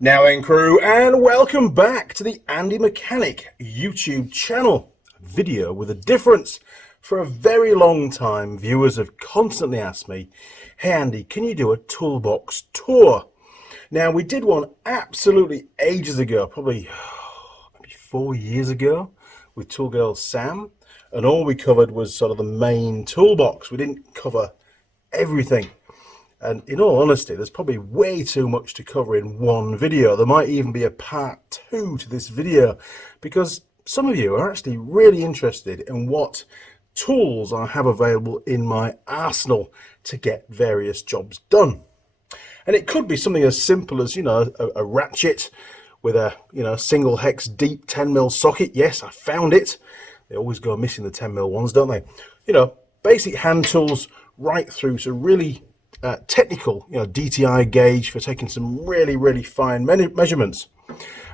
Now then, crew, and welcome back to the Andy Mechanic YouTube channel. A video with a difference. For a very long time, viewers have constantly asked me, hey Andy, can you do a Toolbox tour? Now, we did one absolutely ages ago, probably maybe 4 years ago, with Toolgirl Sam, and all we covered was sort of the main toolbox. We didn't cover everything. And in all honesty, there's probably way too much to cover in one video. There might even be a part 2 to this video, because some of you are actually really interested in what tools I have available in my arsenal to get various jobs done. And it could be something as simple as, a ratchet with a, single hex deep 10mm socket. Yes, I found it. They always go missing, the 10mm ones, don't they? Basic hand tools right through to really technical, DTI gauge for taking some really fine measurements.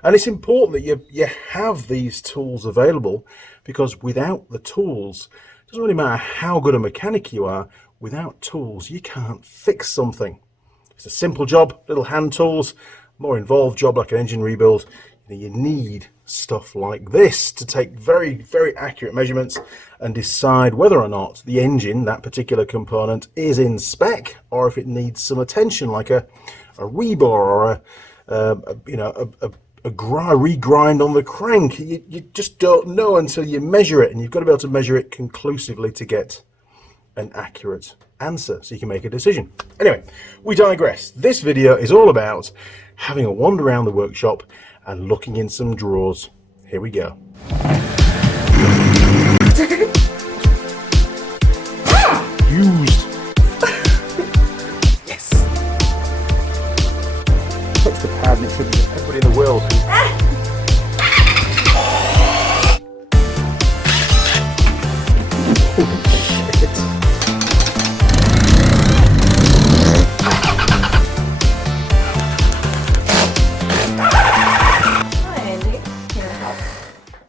And it's important that you have these tools available, because without the tools, it doesn't really matter how good a mechanic you are, without tools you can't fix something. It's a simple job, little hand tools. More involved job like an engine rebuild, you need stuff like this to take very accurate measurements and decide whether or not the engine, that particular component, is in spec, or if it needs some attention, like a rebore or a regrind on the crank. You just don't know until you measure it, and you've got to be able to measure it conclusively to get an accurate answer so you can make a decision. Anyway, we digress. This video is all about having a wander around the workshop and looking in some drawers. Here we go. Used. Yes. Touch the pad and it should be everybody in the world.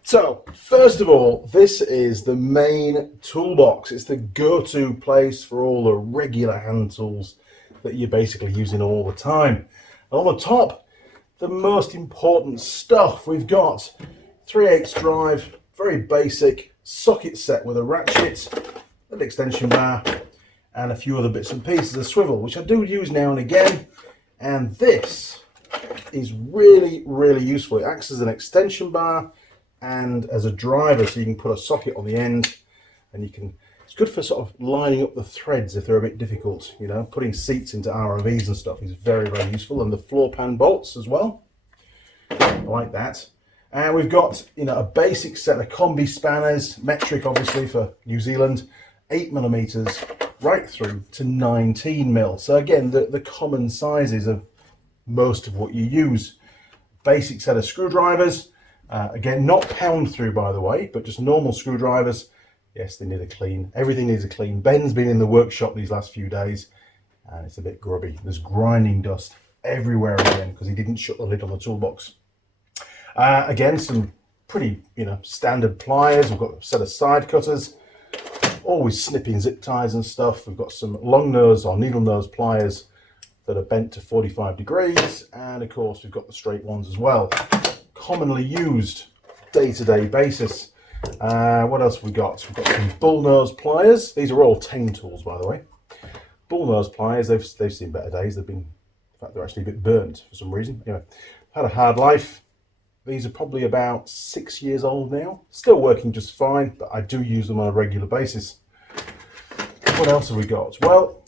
So, first of all, this is the main toolbox. It's the go-to place for all the regular hand tools that you're basically using all the time. And on the top, the most important stuff. We've got 3/8 drive, very basic socket set with a ratchet, an extension bar, and a few other bits and pieces of swivel, which I do use now and again. And this is really useful. It acts as an extension bar and as a driver, so you can put a socket on the end, and it's good for sort of lining up the threads if they're a bit difficult. Putting seats into ROVs and stuff is very useful, and the floor pan bolts as well. I like that. And we've got a basic set of combi spanners, metric obviously for New Zealand, 8mm right through to 19mm. So again, the common sizes of most of what you use. Basic set of screwdrivers. Again, not pound through, by the way, but just normal screwdrivers. Yes, they need a clean. Everything needs a clean. Ben's been in the workshop these last few days, and it's a bit grubby. There's grinding dust everywhere again because he didn't shut the lid on the toolbox. Again, some pretty, standard pliers. We've got a set of side cutters, always snipping zip ties and stuff. We've got some long nose or needle nose pliers that are bent to 45 degrees, and of course we've got the straight ones as well. Commonly used day-to-day basis. What else have we got? We've got some bullnose pliers. These are all Tang tools, by the way. Bullnose pliers, they've seen better days. In fact, they're actually a bit burnt for some reason. Anyway, had a hard life. These are probably about 6 years old now. Still working just fine, but I do use them on a regular basis. What else have we got? Well,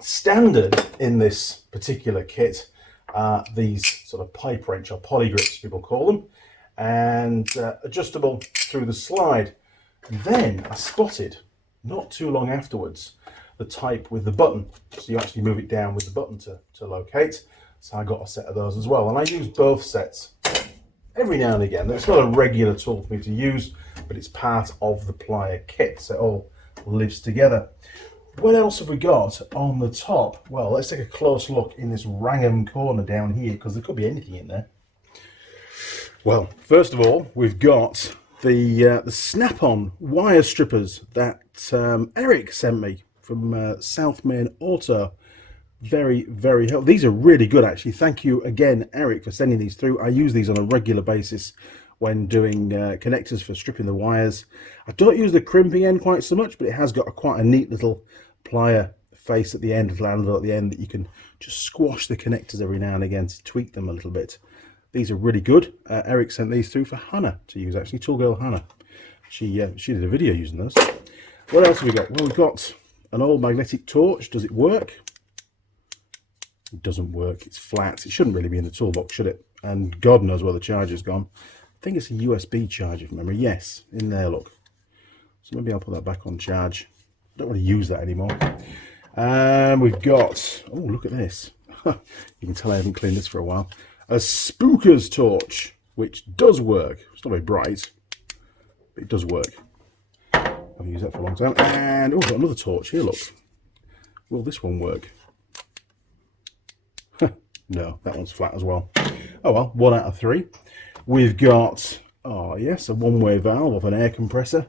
standard in this particular kit are these sort of pipe wrench or poly grips, people call them, and adjustable through the slide. And then I spotted, not too long afterwards, the type with the button, so you actually move it down with the button to locate. So I got a set of those as well, and I use both sets every now and again. It's not a regular tool for me to use, but it's part of the plier kit, so it all lives together. What else have we got on the top? Well, let's take a close look in this random corner down here, because there could be anything in there. Well, first of all, we've got the snap-on wire strippers that Eric sent me from South Main Auto. Very, very helpful. These are really good, actually. Thank you again, Eric, for sending these through. I use these on a regular basis when doing connectors for stripping the wires. I don't use the crimping end quite so much, but it has got quite a neat little plier face at the end, little anvil at the end that you can just squash the connectors every now and again to tweak them a little bit. These are really good. Eric sent these through for Hannah to use, actually, Tool Girl Hannah. She did a video using those. What else have we got? Well, we've got an old magnetic torch. Does it work? It doesn't work. It's flat. It shouldn't really be in the toolbox, should it? And God knows where the charger's gone. I think it's a USB charger from memory. Yes, in there, look. So maybe I'll put that back on charge. I don't really use that anymore. And we've got, oh, look at this. You can tell I haven't cleaned this for a while. A spooker's torch, which does work. It's not very bright, but it does work. I've used that for a long time. And, oh, I've got another torch here, look. Will this one work? No, that one's flat as well. Oh well, 1 out of 3. We've got, oh yes, a one-way valve of an air compressor.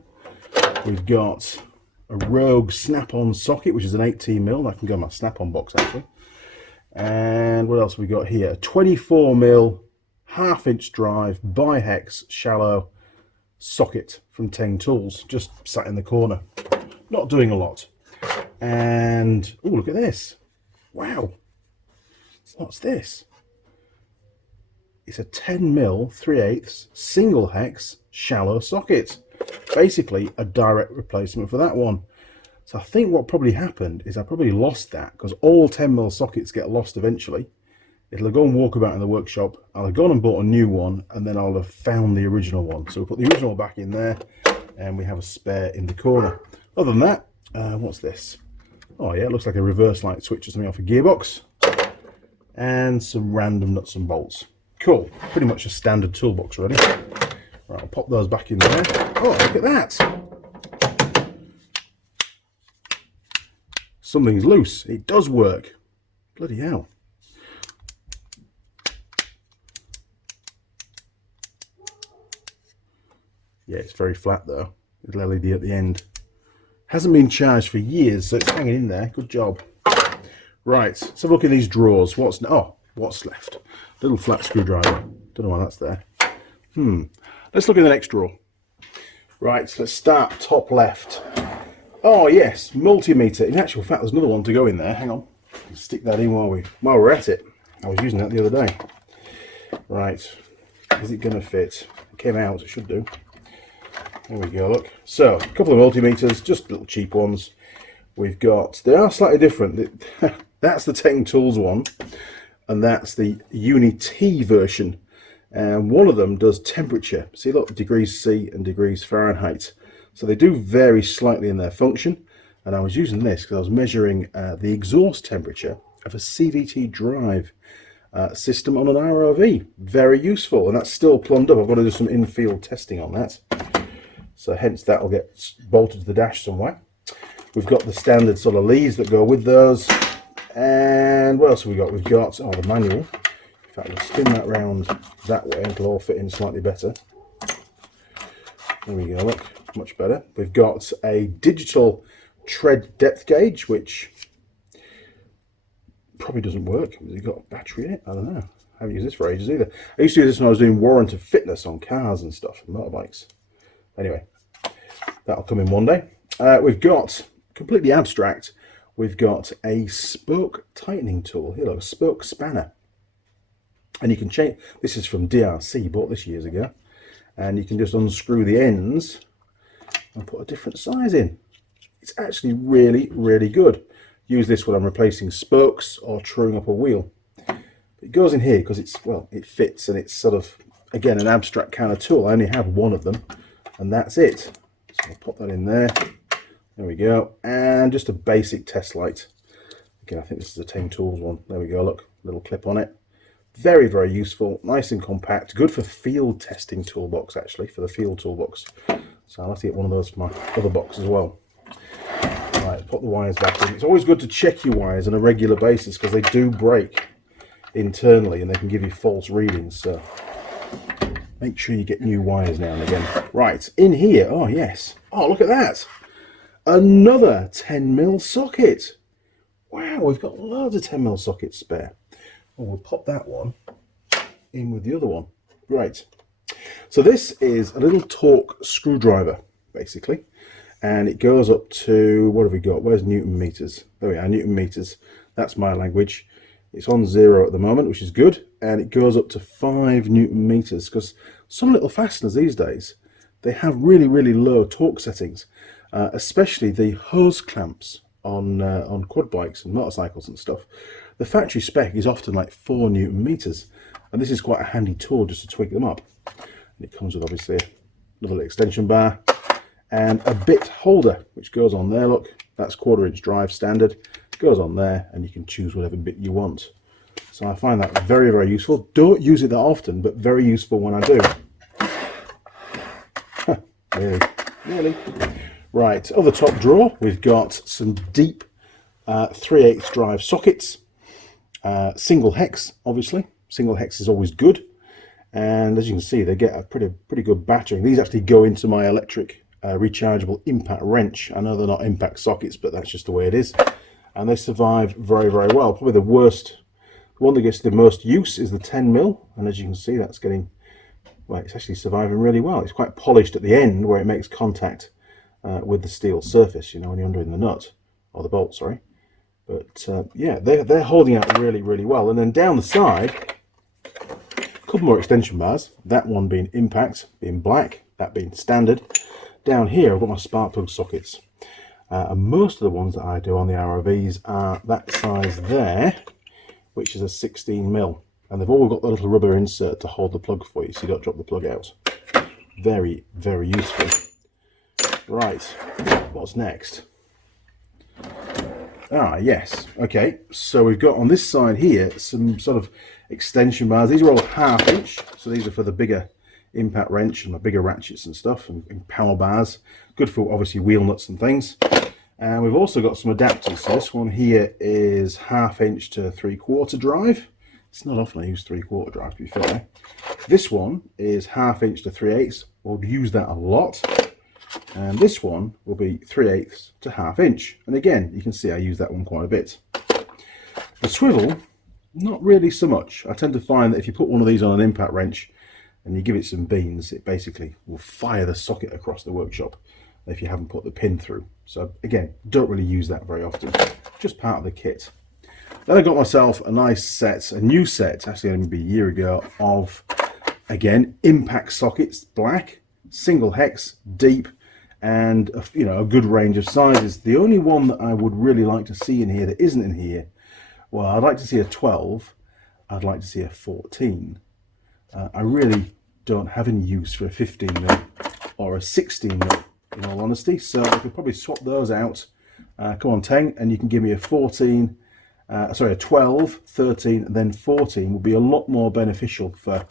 We've got a Rogue snap-on socket, which is an 18mm. That can go in my snap-on box, actually. And what else have we got here? 24mm, half-inch drive, bi-hex, shallow socket from Teng Tools. Just sat in the corner. Not doing a lot. And, oh, look at this. Wow. What's this? It's a 10mm 3/8 single hex shallow socket. Basically a direct replacement for that one. So I think what probably happened is I probably lost that, because all 10mm sockets get lost eventually. It'll go and walk about in the workshop. I'll have gone and bought a new one, and then I'll have found the original one. So we'll put the original back in there, and we have a spare in the corner. Other than that, what's this? Oh yeah, it looks like a reverse light switch or something off a gearbox. And some random nuts and bolts. Cool, pretty much a standard toolbox really. Right, I'll pop those back in there. Oh, look at that. Something's loose. It does work. Bloody hell. Yeah, it's very flat though. Little LED at the end. Hasn't been charged for years, so it's hanging in there. Good job. Right, let's have a look at these drawers. What's left? Little flat screwdriver. Don't know why that's there. Let's look in the next drawer. Right, let's start top left. Oh yes, multimeter. In actual fact, there's another one to go in there. Hang on. Let's stick that in while we're at it. I was using that the other day. Right, is it going to fit? It came out, it should do. There we go, look. So, a couple of multimeters, just little cheap ones. We've got, they are slightly different. That's the Teng Tools one, and that's the Uni-T version. And one of them does temperature. See, look, degrees C and degrees Fahrenheit. So they do vary slightly in their function. And I was using this because I was measuring the exhaust temperature of a CVT drive system on an ROV. Very useful, and that's still plumbed up. I've got to do some in-field testing on that. So hence that will get bolted to the dash somewhere. We've got the standard sort of leads that go with those. And what else have we got? We've got, oh, the manual. In fact, I'll spin that round that way. It'll all fit in slightly better. There we go, look, much better. We've got a digital tread depth gauge, which probably doesn't work. Has it got a battery in it? I don't know. I haven't used this for ages either. I used to use this when I was doing warrant of fitness on cars and stuff, and motorbikes. Anyway, that'll come in one day. We've got, completely abstract, we've got a spoke tightening tool. Here, look, a spoke spanner. And you can change, this is from DRC, bought this years ago. And you can just unscrew the ends and put a different size in. It's actually really, really good. Use this when I'm replacing spokes or truing up a wheel. It goes in here because it's, well, it fits, and it's sort of, again, an abstract kind of tool. I only have one of them, and that's it. So I'll pop that in there. There we go. And just a basic test light. Again, I think this is a Teng Tools one. There we go, look, little clip on it. Very, very useful, nice and compact. Good for field testing toolbox, actually, for the field toolbox. So I'll have to get one of those for my other box as well. Right, put the wires back in. It's always good to check your wires on a regular basis because they do break internally and they can give you false readings. So make sure you get new wires now and again. Right, in here, oh yes. Oh, look at that. Another 10mm socket. Wow, we've got loads of 10mm sockets spare. Well, we'll pop that one in with the other one. Right. So this is a little torque screwdriver, basically. And it goes up to, what have we got? Where's Newton meters? There we are, Newton meters. That's my language. It's on 0 at the moment, which is good. And it goes up to 5 Newton meters, because some little fasteners these days, they have really, really low torque settings, especially the hose clamps on quad bikes and motorcycles and stuff. The factory spec is often like 4 Newton meters, and this is quite a handy tool just to tweak them up. And it comes with obviously another little extension bar and a bit holder, which goes on there. Look, that's 1/4" drive standard. It goes on there, and you can choose whatever bit you want. So I find that very, very useful. Don't use it that often, but very useful when I do. Really. Right, other top drawer, we've got some deep 3/8 drive sockets. Single hex, obviously. Single hex is always good. And as you can see, they get a pretty good battering. These actually go into my electric rechargeable impact wrench. I know they're not impact sockets, but that's just the way it is. And they survive very, very well. Probably the one that gets the most use is the 10mm. And as you can see, that's getting, well, it's actually surviving really well. It's quite polished at the end where it makes contact with the steel surface, you know, when you're undoing the nut, or the bolt, sorry. But yeah, they're holding out really, really well. And then down the side, a couple more extension bars. That one being impact, being black, that being standard. Down here, I've got my spark plug sockets. And most of the ones that I do on the ROVs are that size there, which is a 16mm. And they've all got the little rubber insert to hold the plug for you so you don't drop the plug out. Very, very useful. Right, what's next? Ah, yes. Okay, so we've got on this side here some sort of extension bars. These are all 1/2 inch, so these are for the bigger impact wrench and the bigger ratchets and stuff, and power bars. Good for obviously wheel nuts and things. And we've also got some adapters. So this one here is 1/2 inch to 3/4 drive. It's not often I use 3/4 drive, to be fair. This one is 1/2 inch to 3/8. We'll use that a lot. And this one will be 3/8 to 1/2 inch. And again, you can see I use that one quite a bit. The swivel, not really so much. I tend to find that if you put one of these on an impact wrench and you give it some beans, it basically will fire the socket across the workshop if you haven't put the pin through. So again, don't really use that very often. Just part of the kit. Then I got myself a nice set, a new set, actually only maybe a year ago, of, again, impact sockets, black, single hex, deep, and you know, a good range of sizes. The only one that I would really like to see in here that isn't in here, well, I'd like to see a 12, I'd like to see a 14. I really don't have any use for a 15mm or a 16mm, in all honesty, so I could probably swap those out. Come on, Teng, and you can give me a 14, sorry, a 12, 13, and then 14 would be a lot more beneficial for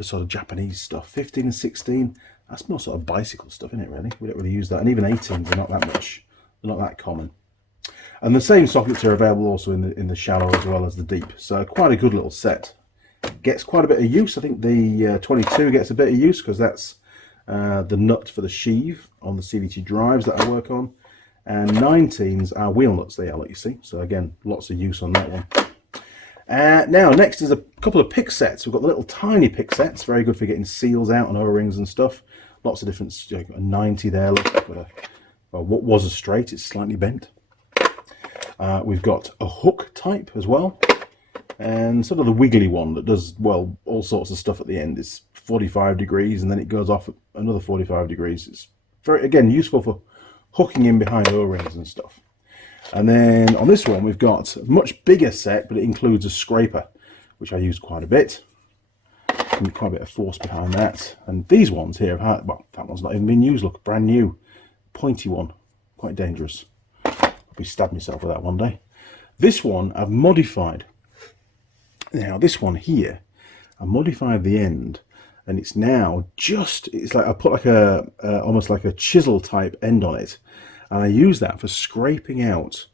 sort of Japanese stuff. 15 and 16, that's more sort of bicycle stuff, isn't it, really? We don't really use that. And even 18s are not that much, they're not that common. And the same sockets are available also in the shallow as well as the deep. So quite a good little set. Gets quite a bit of use. I think the 22 gets a bit of use because that's the nut for the sheave on the CVT drives that I work on. And 19s are wheel nuts there, like you see. So again, lots of use on that one. Now, next is a couple of pick sets. We've got the little tiny pick sets, very good for getting seals out on O-rings and stuff. Lots of different, you know, got a 90 there, look, well, what was a straight, it's slightly bent. We've got a hook type as well, and sort of the wiggly one that does, well, all sorts of stuff at the end. It's 45 degrees and then it goes off at another 45 degrees. It's very, again, useful for hooking in behind O-rings and stuff. And then on this one, we've got a much bigger set, but it includes a scraper, which I use quite a bit. And quite a bit of force behind that. And these ones here, well, that one's not even been used. Look, brand new, pointy one, quite dangerous. I'll be stabbing myself with that one day. This one I've modified. Now this one here, I modified the end, and it's now just, it's like I put like a almost like a chisel type end on it. And I use that for scraping out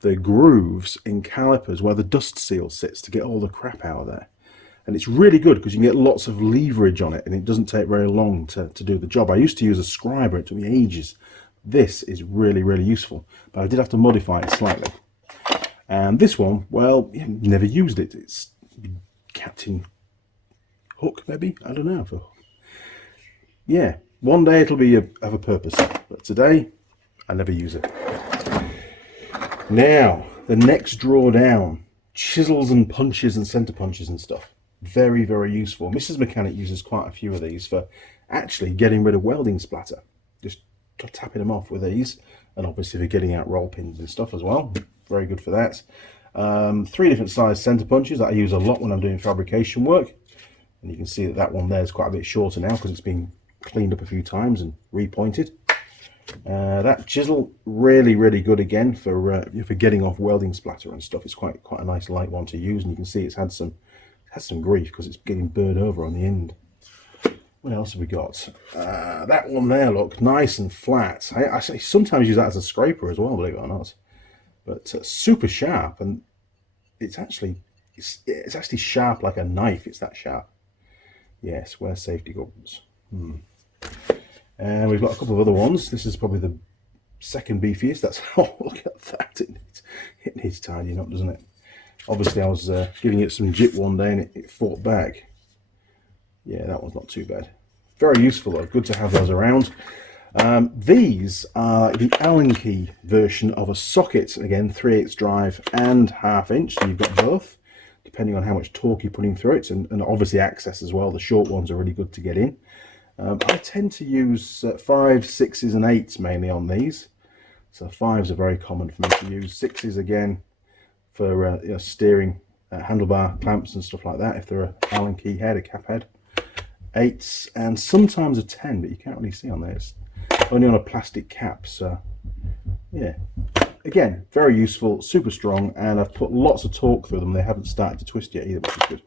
the grooves in calipers where the dust seal sits to get all the crap out of there. And it's really good because you can get lots of leverage on it and it doesn't take very long to do the job. I used to use a scriber, it took me ages. This is really, really useful, but I did have to modify it slightly. And this one, well, never used it. It's Captain Hook, maybe? I don't know. Yeah, one day it'll be have a purpose, but today I never use it. Now, the next drawer down, chisels and punches and center punches and stuff. Very, very useful. Mrs. Mechanic uses quite a few of these for actually getting rid of welding splatter. Just tapping them off with these, and obviously for getting out roll pins and stuff as well. Very good for that. 3 different size center punches that I use a lot when I'm doing fabrication work. And you can see that that one there is quite a bit shorter now because it's been cleaned up a few times and repointed. That chisel, really, really good again for getting off welding splatter and stuff. It's quite a nice light one to use, and you can see it's had some grief because it's getting burned over on the end. What else have we got? That one there, look, nice and flat. I sometimes use that as a scraper as well, believe it or not. But super sharp, and it's actually sharp like a knife. It's that sharp. Yes, wear safety goggles. And we've got a couple of other ones. This is probably the second beefiest. That's look at that. It needs tidying up, doesn't it? Obviously, I was giving it some jip one day and it fought back. Yeah, that one's not too bad. Very useful though. Good to have those around. These are the Allen key version of a socket. Again, 3/8 drive and 1/2 inch. So you've got both, depending on how much torque you're putting through it, and obviously access as well. The short ones are really good to get in. I tend to use 5s, 6s and 8s mainly on these. So 5s are very common for me to use. 6s again for steering handlebar clamps and stuff like that, if they're an Allen key head, a cap head. 8s and sometimes a 10, but you can't really see on there. It's only on a plastic cap, so yeah. Again, very useful, super strong, and I've put lots of torque through them. They haven't started to twist yet either, which is good.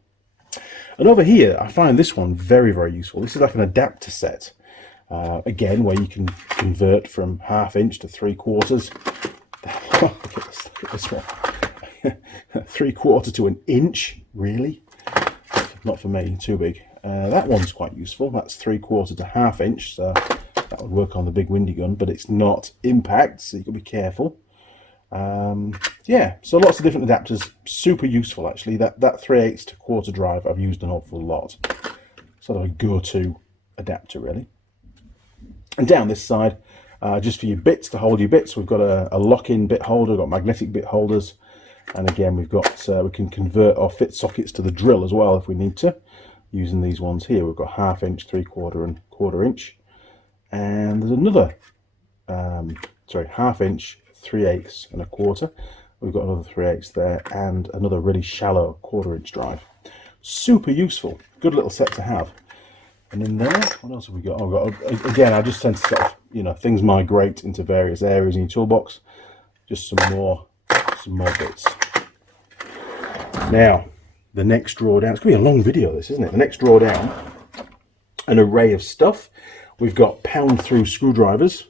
And over here, I find this one very, very useful. This is like an adapter set, again, where you can convert from 1/2 inch to 3/4. Look at this one. 3/4 to 1 inch, really? Not for me, too big. That one's quite useful. That's 3/4 to 1/2 inch, so that would work on the big windy gun, but it's not impact, so you've got to be careful. Yeah, so lots of different adapters, super useful actually. That 3/8 to 1/4 drive I've used an awful lot. Sort of a go-to adapter really. And down this side, just for your bits, to hold your bits, we've got a lock-in bit holder, we've got magnetic bit holders, and again we've got we can convert our fit sockets to the drill as well if we need to, using these ones here. We've got 1/2 inch, 3/4 and 1/4 inch, and there's another 1/2 inch, 3/8 and 1/4. We've got another 3/8 there and another really shallow 1/4 inch drive. Super useful, good little set to have. And in there, what else have we got? Oh, we've got, again, I just tend to sort of, things migrate into various areas in your toolbox. Just some more bits. Now, the next drawer down. It's going to be a long video, this, isn't it? The next drawer down, an array of stuff. We've got pound-through screwdrivers.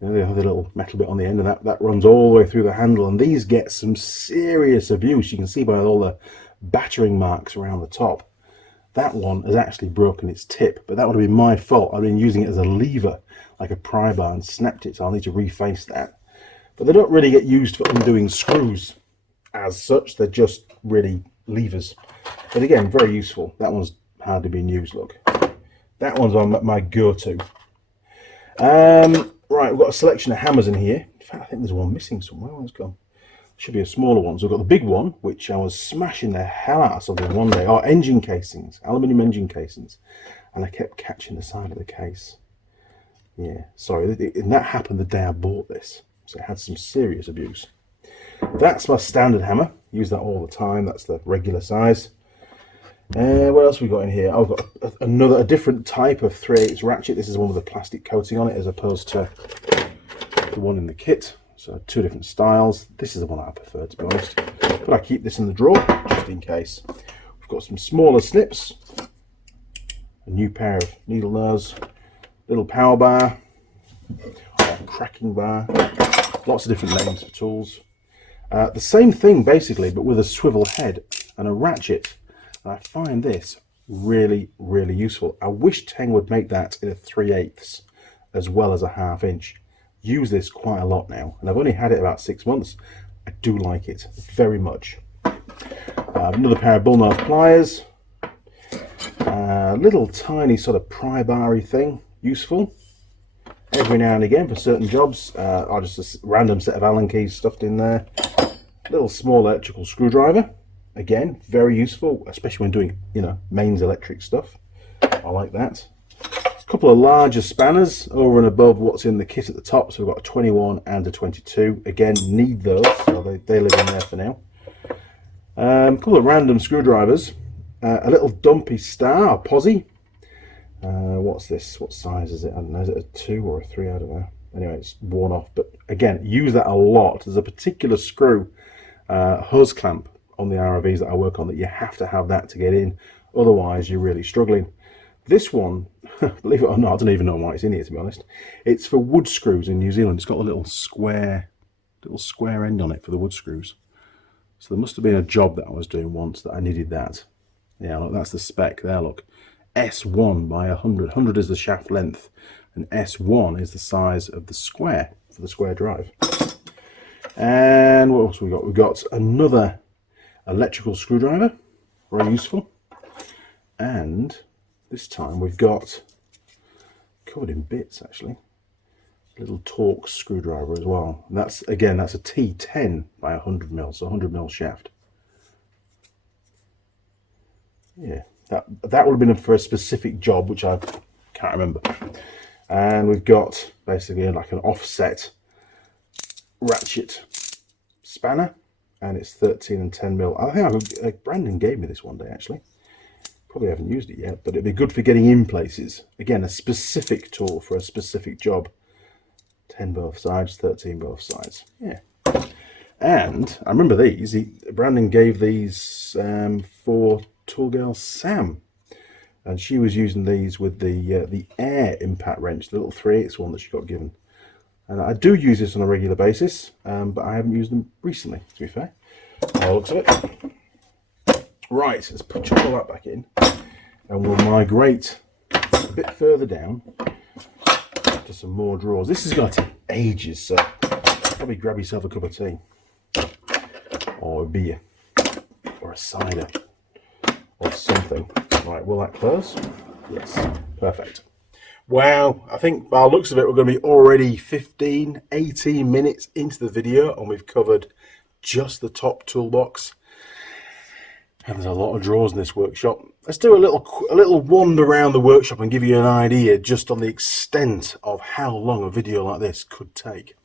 They have the little metal bit on the end, and that runs all the way through the handle, and these get some serious abuse. You can see by all the battering marks around the top. That one has actually broken its tip, but that would have been my fault. I've been using it as a lever, like a pry bar, and snapped it, so I'll need to reface that. But they don't really get used for undoing screws as such. They're just really levers. But again, very useful. That one's hardly been used, look. That one's on my go-to. Right, we've got a selection of hammers in here. In fact, I think there's one missing somewhere. Where's it gone? Should be a smaller one. So we've got the big one, which I was smashing the hell out of something one day. Oh, engine casings, aluminium engine casings. And I kept catching the side of the case. Yeah, sorry. And that happened the day I bought this. So it had some serious abuse. That's my standard hammer. Use that all the time. That's the regular size. What else have we got in here? I've got a different type of 3/8 ratchet. This is one with a plastic coating on it as opposed to the one in the kit. So 2 different styles. This is the one I prefer, to be honest. But I keep this in the drawer just in case. We've got some smaller snips, a new pair of needle nose, little power bar, or cracking bar. Lots of different names for tools. The same thing basically, but with a swivel head and a ratchet. I find this really, really useful. I wish Teng would make that in a 3/8 as well as a 1/2 inch. Use this quite a lot now, and I've only had it about 6 months. I do like it very much. Another pair of bull nose pliers. Little tiny sort of pry bar-y thing, useful every now and again for certain jobs, or just a random set of Allen keys stuffed in there. Little small electrical screwdriver, again very useful, especially when doing, you know, mains electric stuff. I like that. A couple of larger spanners over and above what's in the kit at the top, so we've got a 21 and a 22. Again, need those, so they live in there for now. A couple of random screwdrivers, a little dumpy star, posi. What's this? What size is it? I don't know. Is it a 2 or a 3? I don't know. Anyway, it's worn off. But again, use that a lot. There's a particular screw hose clamp on the ROVs that I work on that you have to have that to get in. Otherwise, you're really struggling. This one, believe it or not, I don't even know why it's in here, to be honest. It's for wood screws in New Zealand. It's got a little square end on it for the wood screws. So there must have been a job that I was doing once that I needed that. Yeah, look, that's the spec there, look. S1 by 100. 100 is the shaft length, and S1 is the size of the square for the square drive. And what else we got? We've got another electrical screwdriver, very useful. And this time we've got, covered in bits actually, a little Torx screwdriver as well. And that's, again, that's a T10 by 100mm, so 100mm shaft. Yeah. That would have been for a specific job, which I can't remember. And we've got basically like an offset ratchet spanner, and it's 13 and 10mm. I think Brandon gave me this one day actually. Probably haven't used it yet, but it'd be good for getting in places. Again, a specific tool for a specific job. 10 both sides, 13 both sides. Yeah. And I remember these. Brandon gave these for tool girl Sam, and she was using these with the air impact wrench, the little 3/8 one that she got given. And I do use this on a regular basis, but I haven't used them recently, to be fair. By the looks of it. Right, let's put all that back in, and we'll migrate a bit further down to some more drawers. This is going to take ages, so probably grab yourself a cup of tea or a beer or a cider or something. Right, will that close? Yes, perfect. Wow, I think by the looks of it, we're going to be already 15, 18 minutes into the video, and we've covered just the top toolbox. And there's a lot of drawers in this workshop. Let's do a little wander around the workshop and give you an idea just on the extent of how long a video like this could take.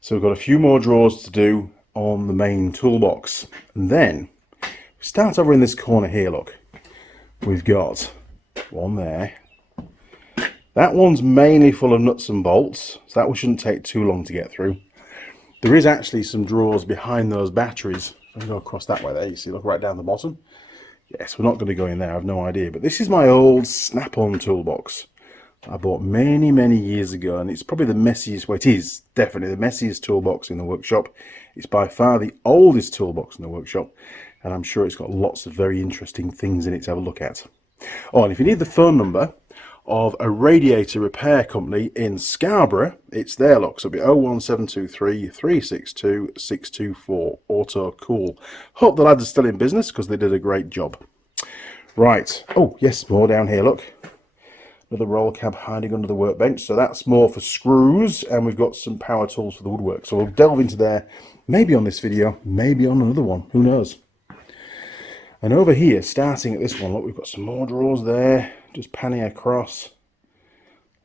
So we've got a few more drawers to do on the main toolbox, and then start over in this corner here. Look, we've got one there. That one's mainly full of nuts and bolts, so that one shouldn't take too long to get through. There is actually some drawers behind those batteries. Let me go across that way there. You see, look right down the bottom. Yes, we're not going to go in there. I have no idea. But this is my old snap-on toolbox I bought many, many years ago, and it's probably the messiest. Well, it is definitely the messiest toolbox in the workshop. It's by far the oldest toolbox in the workshop, and I'm sure it's got lots of very interesting things in it to have a look at. Oh, and if you need the phone number of a radiator repair company in Scarborough, it's there, look. So it'll be 01723 362 624 Auto Cool. Hope the lads are still in business because they did a great job. Right. Oh, yes, more down here, look. Another roll cab hiding under the workbench. So that's more for screws, and we've got some power tools for the woodwork. So we'll delve into there, maybe on this video, maybe on another one. Who knows? And over here, starting at this one, look, we've got some more drawers there. Just panning across.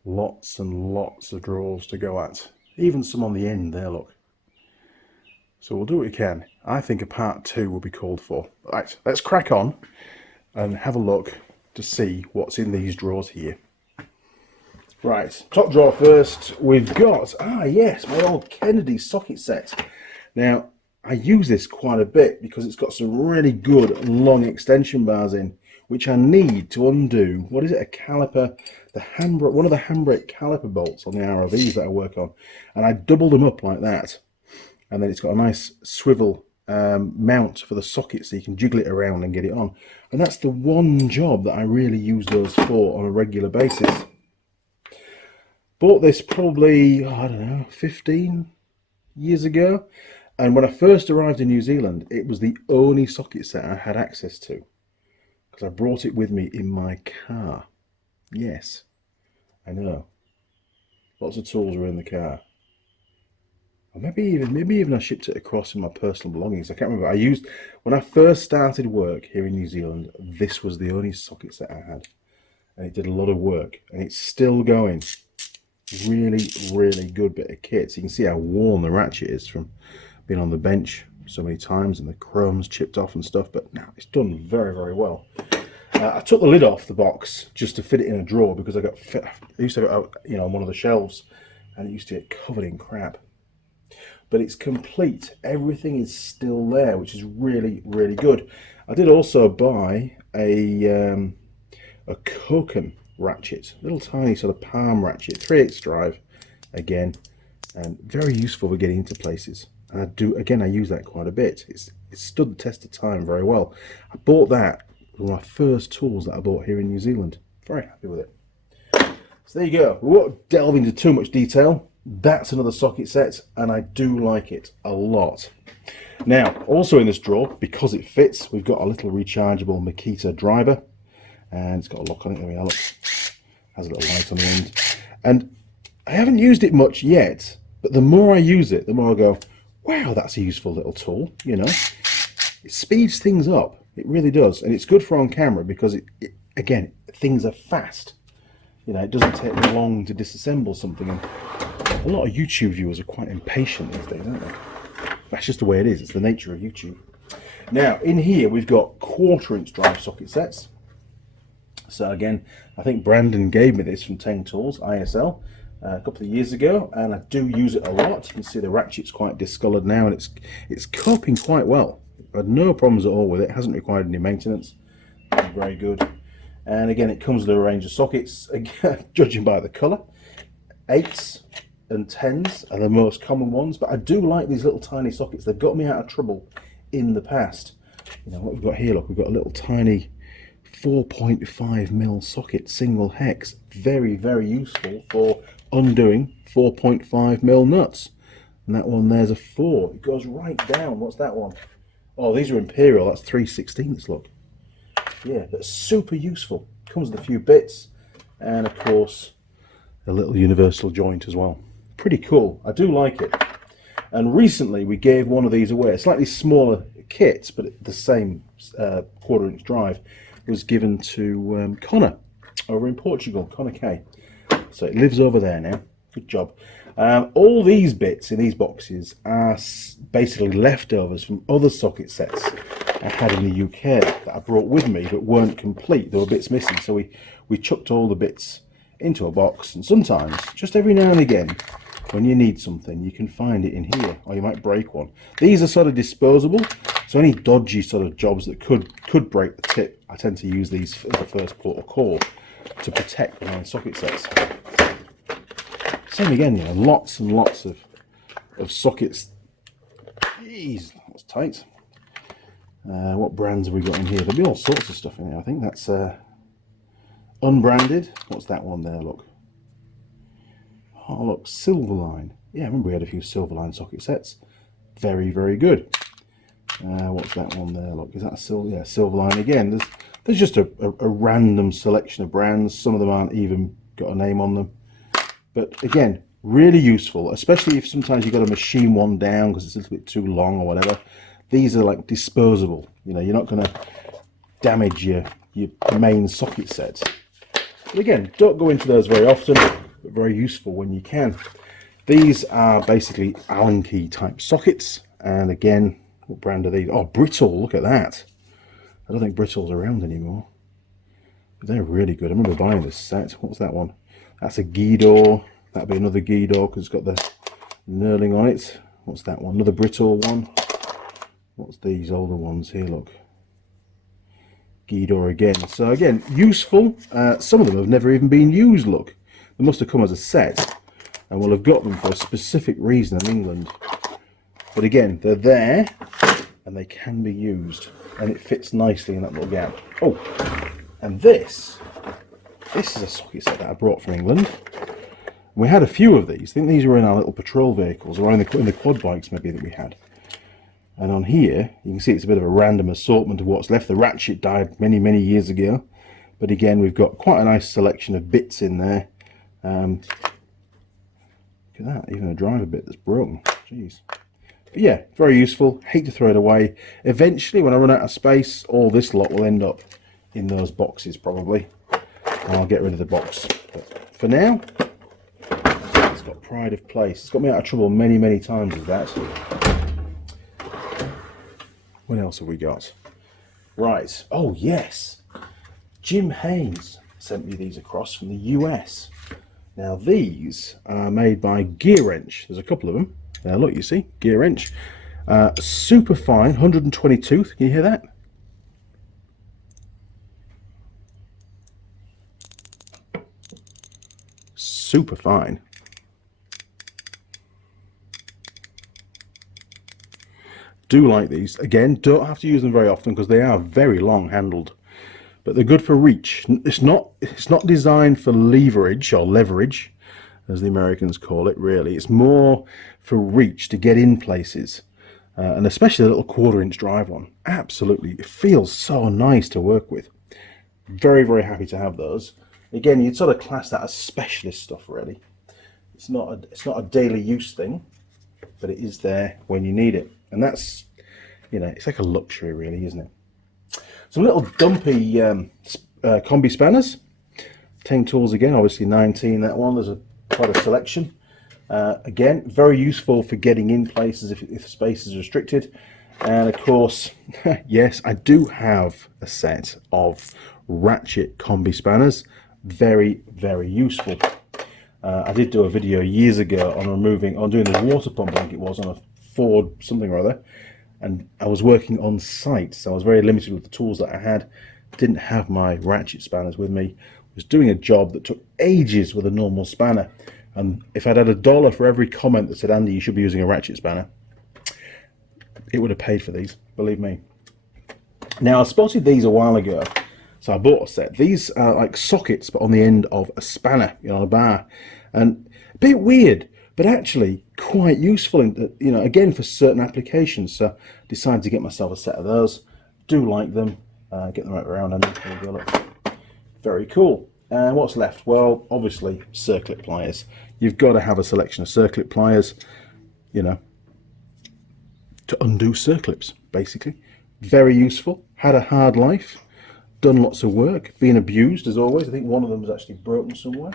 Lots and lots of drawers to go at. Even some on the end there, look. So we'll do what we can. I think a part 2 will be called for. Right, let's crack on and have a look to see what's in these drawers here. Right, top drawer first. We've got, yes, my old Kennedy socket set. Now, I use this quite a bit because it's got some really good long extension bars in, which I need to undo, what is it, a caliper, one of the handbrake caliper bolts on the ROVs that I work on. And I double them up like that. And then it's got a nice swivel mount for the socket so you can jiggle it around and get it on. And that's the one job that I really use those for on a regular basis. Bought this probably, I don't know, 15 years ago. And when I first arrived in New Zealand, it was the only socket set I had access to, because I brought it with me in my car. Yes, I know. Lots of tools were in the car. Or maybe even I shipped it across in my personal belongings. I can't remember. When I first started work here in New Zealand, this was the only socket set I had. And it did a lot of work. And it's still going. Really, really good bit of kit. So you can see how worn the ratchet is from being on the bench so many times and the chrome's chipped off and stuff. But now it's done very, very well. I took the lid off the box just to fit it in a drawer because I used to go out, on one of the shelves, and it used to get covered in crap. But it's complete. Everything is still there, which is really, really good. I did also buy a Koken ratchet, little tiny sort of palm ratchet, 3/8 drive, again, and very useful for getting into places. And I use that quite a bit. It's stood the test of time very well. I bought that. One of my first tools that I bought here in New Zealand. Very happy with it. So there you go. We won't delve into too much detail. That's another socket set, and I do like it a lot. Now, also in this drawer, because it fits, we've got a little rechargeable Makita driver, and it's got a lock on it. There we are. Look, has a little light on the end. And I haven't used it much yet, but the more I use it, the more I go, wow, that's a useful little tool. It speeds things up. It really does, and it's good for on camera because again, things are fast. It doesn't take long to disassemble something, and a lot of YouTube viewers are quite impatient these days, aren't they? That's just the way it is. It's the nature of YouTube. Now, in here we've got 1/4" drive socket sets. So again, I think Brandon gave me this from Tang Tools ISL a couple of years ago, and I do use it a lot. You can see the ratchet's quite discoloured now, and it's coping quite well. I've had no problems at all with it. It hasn't required any maintenance. It's very good. And again, it comes with a range of sockets, again, judging by the colour. 8s and 10s are the most common ones, but I do like these little tiny sockets. They've got me out of trouble in the past. What we've got here, look, we've got a little tiny 4.5mm socket, single hex. Very, very useful for undoing 4.5mm nuts. And that one there's a 4. It goes right down. What's that one? Oh, these are Imperial. That's 3/16, look. Yeah, that's super useful. Comes with a few bits, and of course a little universal joint as well. Pretty cool. I do like it. And recently we gave one of these away, a slightly smaller kit, but the same 1/4" drive was given to Connor over in Portugal, Connor K. So it lives over there now. Good job. All these bits in these boxes are basically leftovers from other socket sets I had in the UK that I brought with me but weren't complete. There were bits missing, so we chucked all the bits into a box, and sometimes, just every now and again, when you need something, you can find it in here, or you might break one. These are sort of disposable, so any dodgy sort of jobs that could break the tip, I tend to use these as the first port of call to protect my socket sets. Same again, lots and lots of sockets. Jeez, that's tight. What brands have we got in here? There'll be all sorts of stuff in here. I think that's unbranded. What's that one there? Look. Oh, look, Silverline. Yeah, I remember we had a few Silverline socket sets. Very, very good. What's that one there? Look, is that a Silverline again? There's just a random selection of brands. Some of them aren't even got a name on them. But again, really useful, especially if sometimes you've got to machine one down because it's a little bit too long or whatever. These are like disposable. You're not going to damage your main socket sets. But again, don't go into those very often, but very useful when you can. These are basically Allen key type sockets. And again, what brand are these? Oh, Brittle, look at that. I don't think Brittle's around anymore. But they're really good. I remember buying this set. What's that one? That's a Guido. That'd be another Guido because it's got the knurling on it. What's that one? Another Brittle one. What's these older ones here? Look. Guido again. So again, useful. Some of them have never even been used, look. They must have come as a set and we'll have got them for a specific reason in England. But again, they're there and they can be used. And it fits nicely in that little gap. Oh, and this is a socket set that I brought from England. We had a few of these. I think these were in our little patrol vehicles, or in the quad bikes maybe that we had. And on here, you can see it's a bit of a random assortment of what's left. The ratchet died many, many years ago. But again, we've got quite a nice selection of bits in there. Look at that, even a driver bit that's broken. Jeez. But yeah, very useful. Hate to throw it away. Eventually, when I run out of space, all this lot will end up in those boxes probably. And I'll get rid of the box. But for now, it's got pride of place. It's got me out of trouble many, many times with that. What else have we got? Right. Oh, yes. Jim Haynes sent me these across from the US. Now, these are made by Gear Wrench. There's a couple of them. Look, you see, Gear Wrench. Super fine, 120 tooth. Can you hear that? Super fine. Do like these. Again, don't have to use them very often because they are very long handled. But they're good for reach. It's not designed for leverage or leverage, as the Americans call it, really. It's more for reach to get in places. And especially the little 1/4-inch drive one. Absolutely. It feels so nice to work with. Very, very happy to have those. Again, you'd sort of class that as specialist stuff, really. It's not a daily use thing, but it is there when you need it. And that's, you know, it's like a luxury, really, isn't it? Some little dumpy combi spanners. 10 tools again, obviously 19 that one. There's quite a selection. Again, very useful for getting in places if space is restricted. And of course, yes, I do have a set of ratchet combi spanners. Very, very useful. I did do a video years ago on doing the water pump, I think it was, on a Ford something or other. And I was working on site, so I was very limited with the tools that I had. Didn't have my ratchet spanners with me. Was doing a job that took ages with a normal spanner. And if I'd had $1 for every comment that said, Andy, you should be using a ratchet spanner, it would have paid for these, believe me. Now, I spotted these a while ago, so I bought a set. These are like sockets, but on the end of a spanner, you know, on a bar. And a bit weird, but actually quite useful, you know, again, for certain applications. So decided to get myself a set of those. Do like them. Get them right around, and there we go, look. Very cool. And what's left? Well, obviously, circlip pliers. You've got to have a selection of circlip pliers, you know, to undo circlips, basically. Very useful. Had a hard life. Done lots of work. Been abused, as always. I think one of them was actually broken somewhere.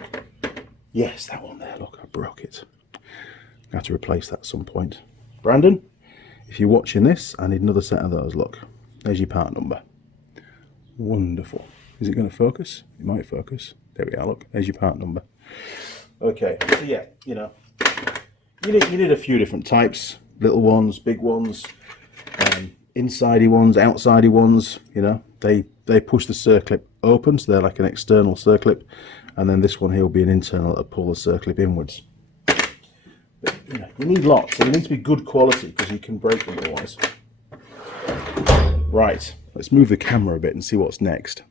Yes, that one there. Look, I broke it. I have to replace that at some point. Brandon, if you're watching this, I need another set of those. Look, there's your part number. Wonderful. Is it going to focus? It might focus. There we are, look, there's your part number. Okay, so yeah, you know, you need a few different types. Little ones, big ones, inside-y ones, outside-y ones, you know. They push the circlip open, so they're like an external circlip. And then this one here will be an internal that'll pull the circlip inwards. But, you know, you need lots, and they need to be good quality because you can break them otherwise. Right, let's move the camera a bit and see what's next.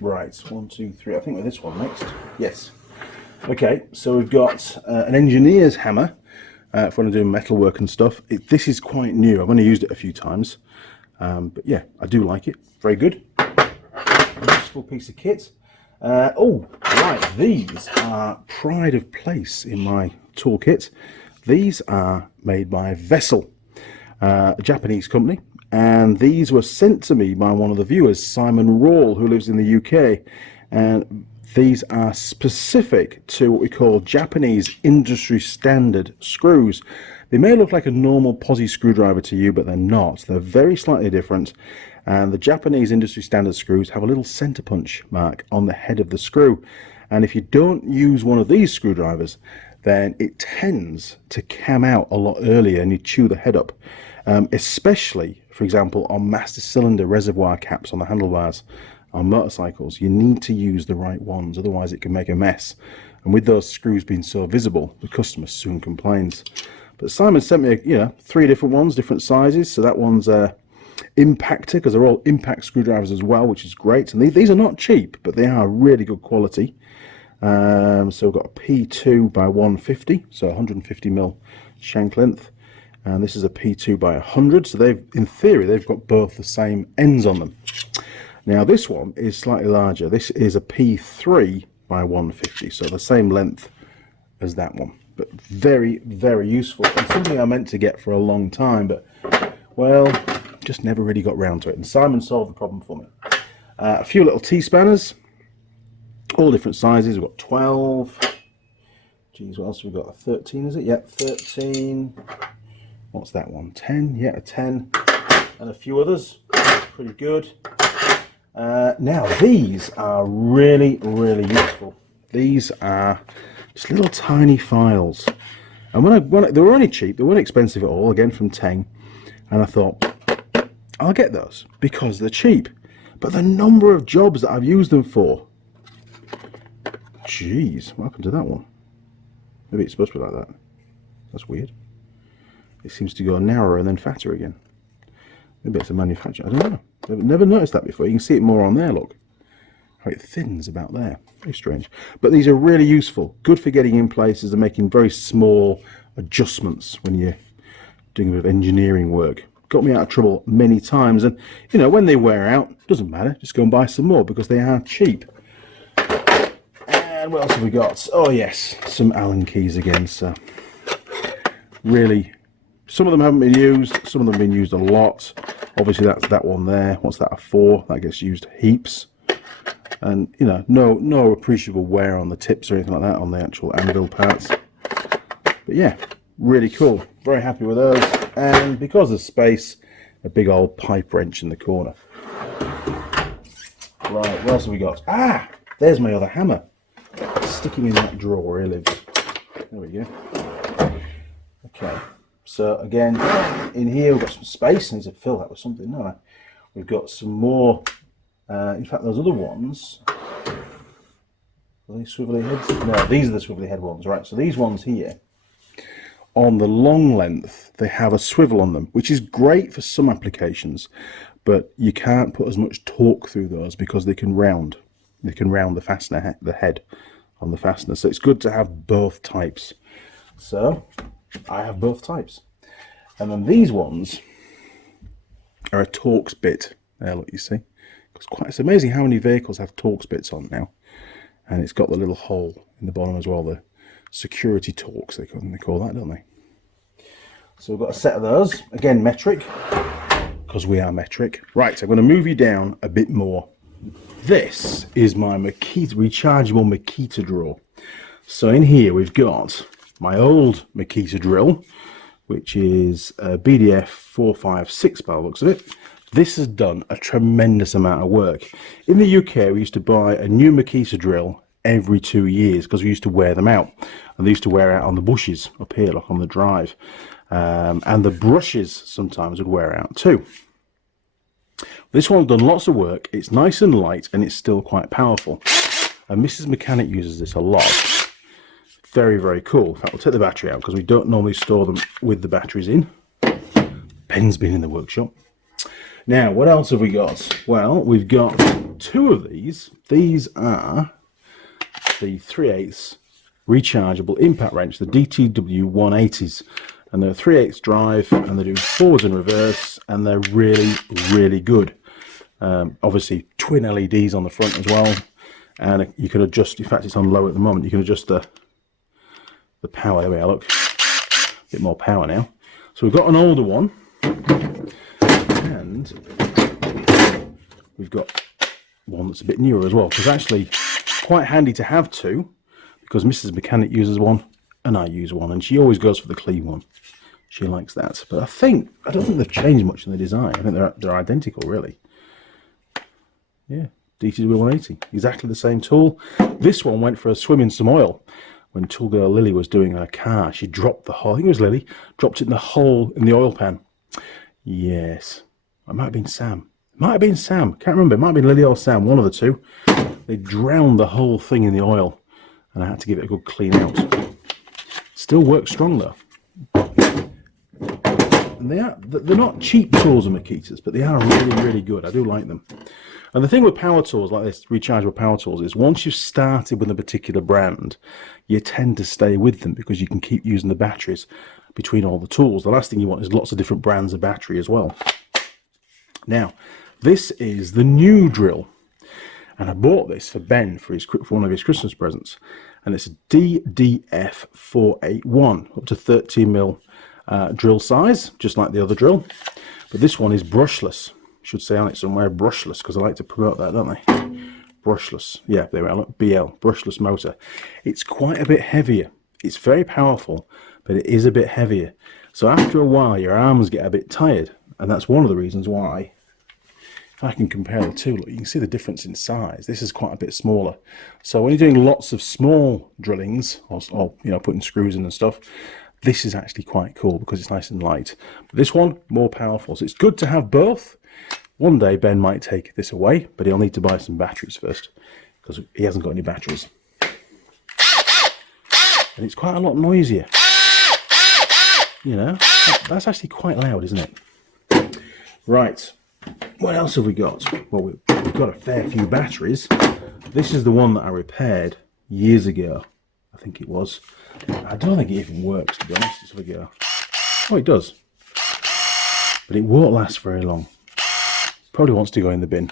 Right, 1, 2, 3. I think with this one next. Yes. Okay, so we've got an engineer's hammer for when I'm doing metalwork and stuff. This is quite new. I've only used it a few times, but yeah, I do like it. Very good. Useful piece of kit. Oh, right, these are pride of place in my toolkit. These are made by Vessel, a Japanese company. And these were sent to me by one of the viewers, Simon Rawle, who lives in the UK. And these are specific to what we call Japanese industry standard screws. They may look like a normal posi screwdriver to you, but they're not. They're very slightly different. And the Japanese industry standard screws have a little center punch mark on the head of the screw. And if you don't use one of these screwdrivers, then it tends to cam out a lot earlier and you chew the head up. Especially, for example, on master cylinder reservoir caps on the handlebars on motorcycles. You need to use the right ones, otherwise it can make a mess. And with those screws being so visible, the customer soon complains. But Simon sent me, 3 different ones, different sizes. So that one's impactor, because they're all impact screwdrivers as well, which is great. And these are not cheap, but they are really good quality. So we've got a P2 by 150, so 150mm shank length. And this is a P2 by 100, so in theory, they've got both the same ends on them. Now this one is slightly larger. This is a P3 by 150, so the same length as that one. But very, very useful, and something I meant to get for a long time, but, well, just never really got round to it. And Simon solved the problem for me. A few little T-spanners, all different sizes. We've got 12. Geez, what else have we got? A 13, is it? Yep, 13. What's that one? 10? Yeah, a 10. And a few others. Pretty good. Now, these are really, really useful. These are just little tiny files. And they were only cheap, they weren't expensive at all, again from Teng. And I thought, I'll get those because they're cheap. But the number of jobs that I've used them for. Jeez, what happened to that one? Maybe it's supposed to be like that. That's weird. It seems to go narrower and then fatter again. Maybe it's a manufacturer. I don't know. I've never noticed that before. You can see it more on there, look. How it thins about there. Very strange. But these are really useful. Good for getting in places and making very small adjustments when you're doing a bit of engineering work. Got me out of trouble many times. And, you know, when they wear out, doesn't matter. Just go and buy some more because they are cheap. And what else have we got? Oh, yes. Some Allen keys again. So, really, some of them haven't been used. Some of them have been used a lot. Obviously, that's that one there. What's that, a 4? That gets used heaps. And, you know, no appreciable wear on the tips or anything like that on the actual anvil parts. But yeah, really cool. Very happy with those. And because of space, a big old pipe wrench in the corner. Right, what else have we got? Ah, there's my other hammer. Sticking in that drawer where he lives. There we go. Okay. So again, in here we've got some space. I need to fill that with something, don't I? We've got some more. In fact, those other ones. Are they swivelly heads? No, these are the swivelly head ones, right? So these ones here, on the long length, they have a swivel on them, which is great for some applications, but you can't put as much torque through those because they can round. They can round the fastener, the head on the fastener. So it's good to have both types. So I have both types. And then these ones are a Torx bit. There, look, you see. It's amazing how many vehicles have Torx bits on now. And it's got the little hole in the bottom as well, the security Torx, they call that, don't they? So we've got a set of those. Again, metric, because we are metric. Right, I'm going to move you down a bit more. This is my Makita, rechargeable Makita drill. So in here we've got my old Makita drill, which is a BDF 456 by the looks of it. This has done a tremendous amount of work. In the UK, we used to buy a new Makita drill every 2 years because we used to wear them out. And they used to wear out on the bushes up here, like on the drive. And the brushes sometimes would wear out too. This one's done lots of work. It's nice and light, and it's still quite powerful. And Mrs. Mechanic uses this a lot. Very, very cool. In fact, we'll take the battery out because we don't normally store them with the batteries in. Ben's been in the workshop. Now, what else have we got? Well, we've got two of these. These are the 3/8 rechargeable impact wrench, the DTW 180s. And they're 3/8 drive, and they do forwards and reverse, and they're really, really good. Obviously, twin LEDs on the front as well. And you can adjust, in fact, it's on low at the moment. You can adjust the power. There we are, look. A bit more power now. So we've got an older one. And we've got one that's a bit newer as well, which is actually quite handy to have two, because Mrs. Mechanic uses one and I use one, and she always goes for the clean one. She likes that. But I don't think they've changed much in the design. I think they're identical, really. Yeah, DTW 180, exactly the same tool. This one went for a swim in some oil. When tool girl Lily was doing her car, she dropped the hole. I think it was Lily, dropped it in the hole in the oil pan. Yes. It might have been Sam. Might have been Sam. Can't remember. It might have been Lily or Sam. One of the two. They drowned the whole thing in the oil, and I had to give it a good clean out. Still works strong though. And they're not cheap tools of Makitas, but they are really, really good. I do like them. And the thing with power tools like this, rechargeable power tools, is once you've started with a particular brand, you tend to stay with them because you can keep using the batteries between all the tools. The last thing you want is lots of different brands of battery as well. Now, this is the new drill, and I bought this for Ben for one of his Christmas presents, and it's a DDF481, up to 13mm drill size, just like the other drill, but this one is brushless. Should say on it somewhere brushless, because I like to promote that, don't they? Brushless, yeah, there we are, look, BL, brushless motor. It's quite a bit heavier. It's very powerful, but it is a bit heavier. So after a while, your arms get a bit tired, and that's one of the reasons why. If I can compare the two, look, you can see the difference in size. This is quite a bit smaller. So when you're doing lots of small drillings, or you know, putting screws in and stuff, this is actually quite cool because it's nice and light. But this one, more powerful. So it's good to have both. One day Ben might take this away, but he'll need to buy some batteries first because he hasn't got any batteries. And it's quite a lot noisier. You know, that's actually quite loud, isn't it? Right, what else have we got? Well, we've got a fair few batteries. This is the one that I repaired years ago, I think it was. I don't think it even works, to be honest. Let's have a go. Oh, it does. But it won't last very long. Probably wants to go in the bin.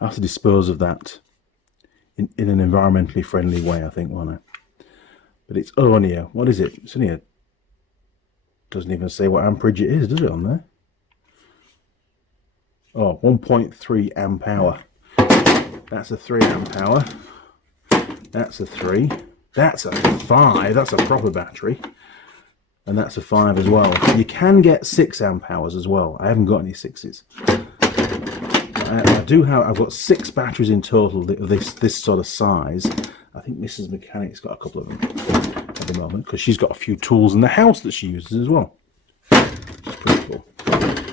I have to dispose of that in an environmentally friendly way, I think, won't I? But it's only a, what is it? It's only a, doesn't even say what amperage it is, does it, on there? Oh, 1.3 amp hour. That's a 3 amp hour. That's a 3. That's a 5. That's a proper battery. And that's a 5 as well. You can get 6 amp hours as well. I haven't got any 6s. I do have, I've got 6 batteries in total of this sort of size. I think Mrs. Mechanic's got a couple of them at the moment, because she's got a few tools in the house that she uses as well. Which is pretty cool.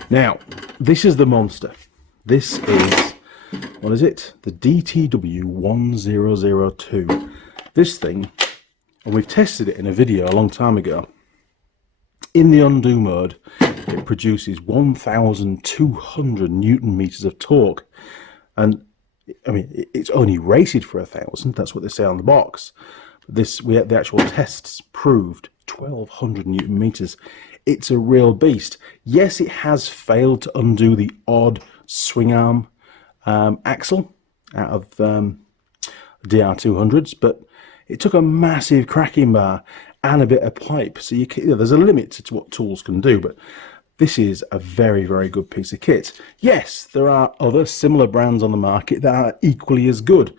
Now, this is the monster. This is, what is it? The DTW1002. This thing, and we've tested it in a video a long time ago. In the undo mode, it produces 1,200 Newton meters of torque. And I mean, it's only rated for 1,000. That's what they say on the box. The actual tests proved 1,200 Newton meters. It's a real beast. Yes, it has failed to undo the odd swing arm axle out of DR200s, but it took a massive cracking bar and a bit of pipe. So there's a limit to what tools can do, but this is a very, very good piece of kit. Yes, there are other similar brands on the market that are equally as good.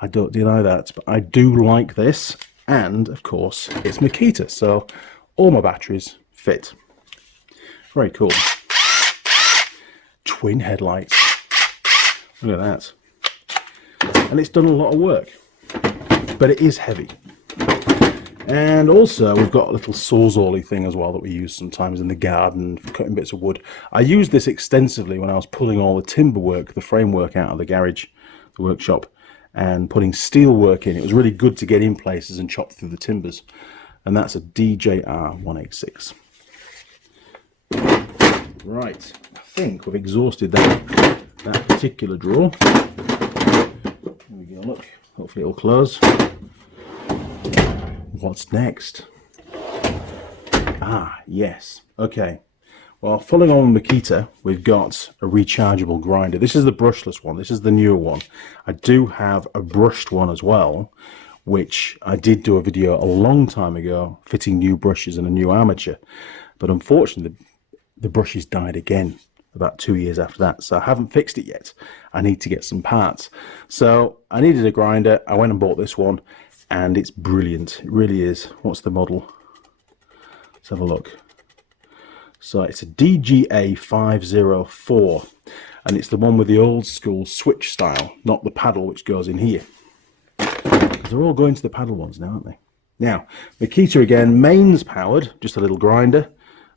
I don't deny that, but I do like this. And, of course, it's Makita, so all my batteries fit. Very cool. Twin headlights. Look at that. And it's done a lot of work. But it is heavy. And also we've got a little sawzall-y thing as well that we use sometimes in the garden for cutting bits of wood. I used this extensively when I was pulling all the timber work, the framework out of the garage, the workshop, and putting steel work in. It was really good to get in places and chop through the timbers. And that's a DJR186. Right, I think we've exhausted that particular drawer. There we go, look, hopefully it'll close. What's next? Ah, yes. Okay. Well, following on Makita, we've got a rechargeable grinder. This is the brushless one. This is the newer one. I do have a brushed one as well, which I did do a video a long time ago, fitting new brushes and a new armature. But unfortunately, the brushes died again about 2 years after that. So I haven't fixed it yet. I need to get some parts. So I needed a grinder. I went and bought this one. And it's brilliant. It really is. What's the model? Let's have a look. So it's a DGA504. And it's the one with the old school switch style, not the paddle which goes in here. They're all going to the paddle ones now, aren't they? Now, Makita again, mains powered, just a little grinder,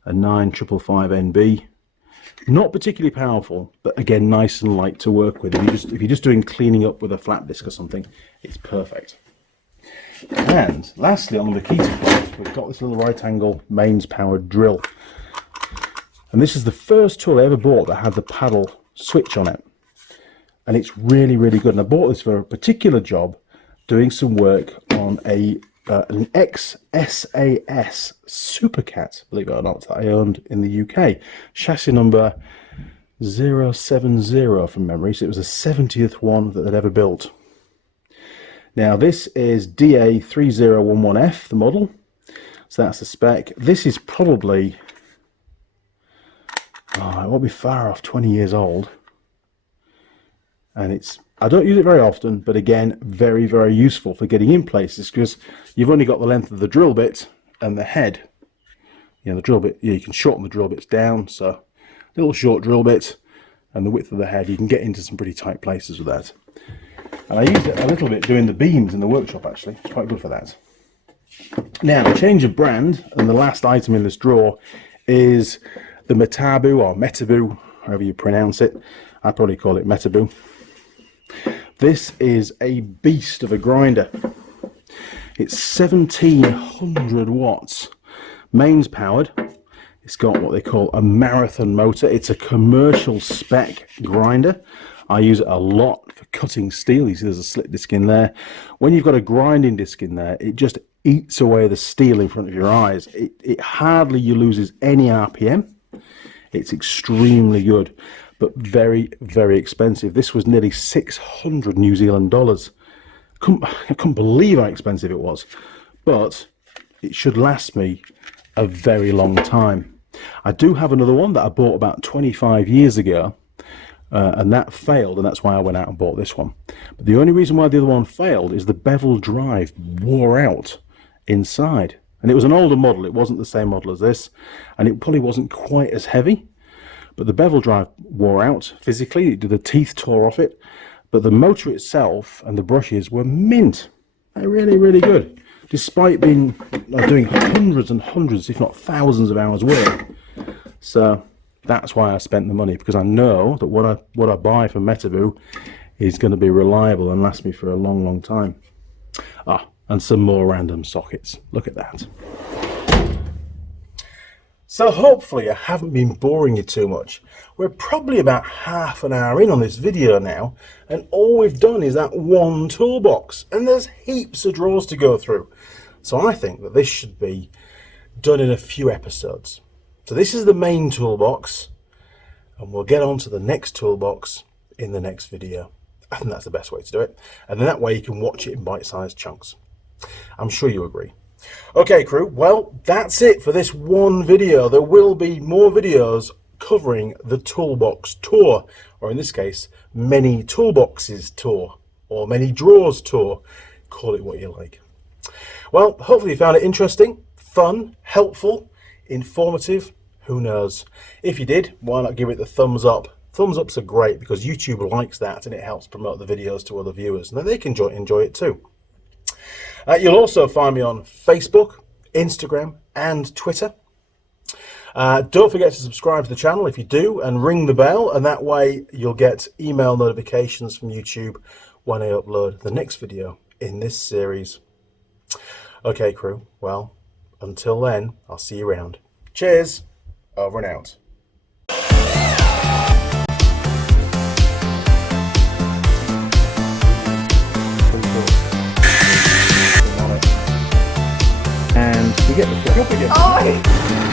a 9555NB. Not particularly powerful, but again, nice and light to work with. If you're just doing cleaning up with a flat disc or something, it's perfect. And lastly, on the Makita front, we've got this little right angle mains powered drill. And this is the first tool I ever bought that had the paddle switch on it. And it's really, really good. And I bought this for a particular job, doing some work on a an XSAS Supercat, believe it or not, that I owned in the UK. Chassis number 070 from memory, so it was the 70th one that they'd ever built. Now this is DA3011F, the model, so that's the spec. This is probably, it won't be far off 20 years old, and I don't use it very often, but again, very, very useful for getting in places, because you've only got the length of the drill bit and the head. You know, the drill bit, you can shorten the drill bits down, so little short drill bit and the width of the head, you can get into some pretty tight places with that. And I used it a little bit doing the beams in the workshop, actually. It's quite good for that. Now, change of brand, and the last item in this drawer is the Metabu, or Metabu, however you pronounce it. I probably call it Metabu. This is a beast of a grinder. It's 1700 watts, mains powered. It's got what they call a marathon motor. It's a commercial spec grinder. I use it a lot for cutting steel. You see there's a slit disc in there. When you've got a grinding disc in there, it just eats away the steel in front of your eyes. It hardly loses any RPM. It's extremely good, but very, very expensive. This was nearly 600 New Zealand dollars. I couldn't believe how expensive it was, but it should last me a very long time. I do have another one that I bought about 25 years ago, and that failed, and that's why I went out and bought this one. But the only reason why the other one failed is the bevel drive wore out inside, and it was an older model. It wasn't the same model as this, and it probably wasn't quite as heavy, but the bevel drive wore out physically. The teeth tore off it, but the motor itself and the brushes were mint. They're really, really good, despite doing hundreds and hundreds, if not thousands of hours work. So that's why I spent the money, because I know that what I buy from Metabu is going to be reliable and last me for a long, long time. And some more random sockets. Look at that. So hopefully I haven't been boring you too much. We're probably about half an hour in on this video now, and all we've done is that one toolbox, and there's heaps of drawers to go through. So I think that this should be done in a few episodes. So this is the main toolbox, and we'll get on to the next toolbox in the next video. I think that's the best way to do it, and then that way you can watch it in bite-sized chunks. I'm sure you agree. Okay, crew, well, that's it for this one video. There will be more videos covering the toolbox tour, or in this case, many toolboxes tour, or many drawers tour. Call it what you like. Well, hopefully you found it interesting, fun, helpful, informative. Who knows? If you did, why not give it the thumbs up? Thumbs ups are great because YouTube likes that, and it helps promote the videos to other viewers, and then they can enjoy it too. You'll also find me on Facebook, Instagram, and Twitter. Don't forget to subscribe to the channel if you do, and ring the bell, and that way you'll get email notifications from YouTube when I upload the next video in this series. Okay, crew, well, until then, I'll see you around. Cheers, over and out. And we get the flip again. Oh,